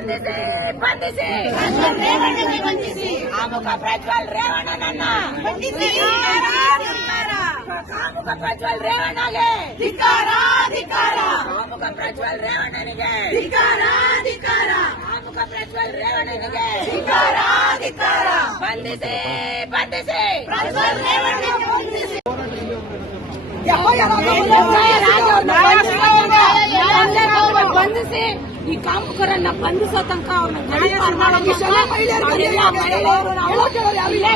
బంధిసి బంధిసి ఆముఖ ప్రజ్వల్ రేవణ నన్న ఆముఖ ప్రజ్వల్ రేవణగే ధికారా ధికారా ఆముఖ ప్రజ్వల్ రేవణనిగే. ధికారా ధికారా ఆముఖ ప్రజ్వల్ రేవణనిగే. ధికారా ధికారా బంధిసి బంధిసి ప్రజ్వల్ రేవణ బంధిసి యహోయా ಈ ಕಾಮುಕರನ್ನ ಬಂಧಿಸೋ ತನಕ ಅವ್ರನ್ನ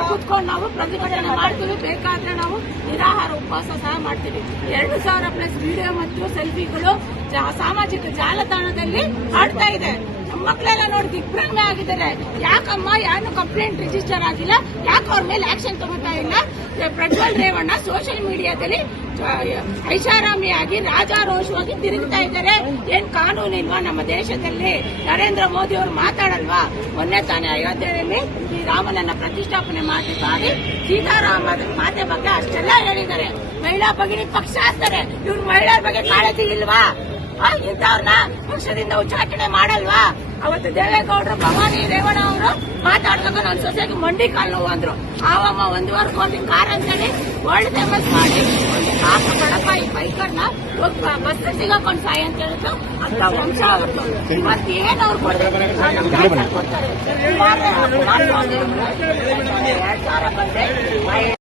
ಕೂತ್ಕೊಂಡು ನಾವು ಪ್ರತಿಭಟನೆ ಮಾಡ್ತೀವಿ. ಬೇಕಾದ್ರೆ ನಾವು ನಿರಾಹಾರ ಉಪವಾಸ ಸಹ ಮಾಡ್ತೀವಿ. ಎರಡು ಸಾವಿರ ಪ್ಲಸ್ ವಿಡಿಯೋ ಮತ್ತು ಸೆಲ್ಫಿಗಳು ಸಾಮಾಜಿಕ ಜಾಲತಾಣದಲ್ಲಿ ಆಡ್ತಾ ಇದೆ. ಮಕ್ಕಳೆಲ್ಲ ನೋಡಿ ದಿಗ್ಭ್ರಮೆ ಆಗಿದ್ದಾರೆ. ಯಾಕಮ್ಮ ಯಾರು ಕಂಪ್ಲೇಂಟ್ ರಿಜಿಸ್ಟರ್ ಆಗಿಲ್ಲ. ಯಾಕೆ ಅವ್ರ ಮೇಲೆ ಆಕ್ಷನ್ ತಗೋತಾ ಇಲ್ಲ? ಪ್ರಜ್ವಲ್ ರೇವಣ್ಣ ಸೋಷಿಯಲ್ ಮೀಡಿಯಾದಲ್ಲಿ ಐಷಾರಾಮಿಯಾಗಿ, ರಾಜಾರೋಷವಾಗಿ ತಿರುಗ್ತಾ ಇದ್ದಾರೆ. ಏನ್ ಕಾನೂನು ಇಲ್ವಾ ನಮ್ಮ ದೇಶದಲ್ಲಿ? ನರೇಂದ್ರ ಮೋದಿ ಅವರು ಮಾತಾಡಲ್ವಾ? ಮೊನ್ನೆ ತಾನೇ ಅಯೋಧ್ಯೆಯಲ್ಲಿ ಈ ರಾಮನನ್ನ ಪ್ರತಿಷ್ಠಾಪನೆ ಮಾಡಿ ಸೀತಾರಾಮ ಮಾತೆ ಬಗ್ಗೆ ಅಷ್ಟೆಲ್ಲ ಹೇಳಿದ್ದಾರೆ. ಮಹಿಳಾ ಭಗಿನಿ ಪಕ್ಷ ಅಂತಾರೆ ಇವ್ರು ಮಹಿಳೆಯರ ಬಗ್ಗೆ ಕಾಳಜಿ ಇಲ್ವಾ ಇಂಥವ್ರನ್ನ ಪಕ್ಷದಿಂದ ಉಚ್ಚಾಟನೆ ಮಾಡಲ್ವಾ ಅವತ್ತು ದೇವೇಗೌಡರು ಭವಾನಿ ರೇವಣ್ಣ ಅವರು ಮಾತಾಡ್ದಾಗ ನನ್ನ ಸೊಸೆಗೆ ಮಂಡಿ ಕಾಲು ನೋವು ಅಂದ್ರು ಆವಮ್ಮ ಒಂದೂವರೆ ಹೋಗಿ ಕಾರ್ ಅಂತೇಳಿ ವರ್ಲ್ಡ್ ಫೇಮಸ್ ಮಾಡಿ ಒಂದು ಕಾಸು ಕಡಪ ಈ ಬೈಕರ್ನ ಬಸ್ ಸಿಗಾಕೊಂಡು ಸಾಯಿ ಅಂತ ಹೇಳಿದ್ರು ಅಂತ ವಂಶ ಅವ್ರದ್ದು ಮತ್ತೆ ಅವ್ರು ಕೊಡ್ತಾರೆ ಕೊಡ್ತಾರೆ ಎರಡ್ ಸಾವಿರ ಬಂದ್ರೆ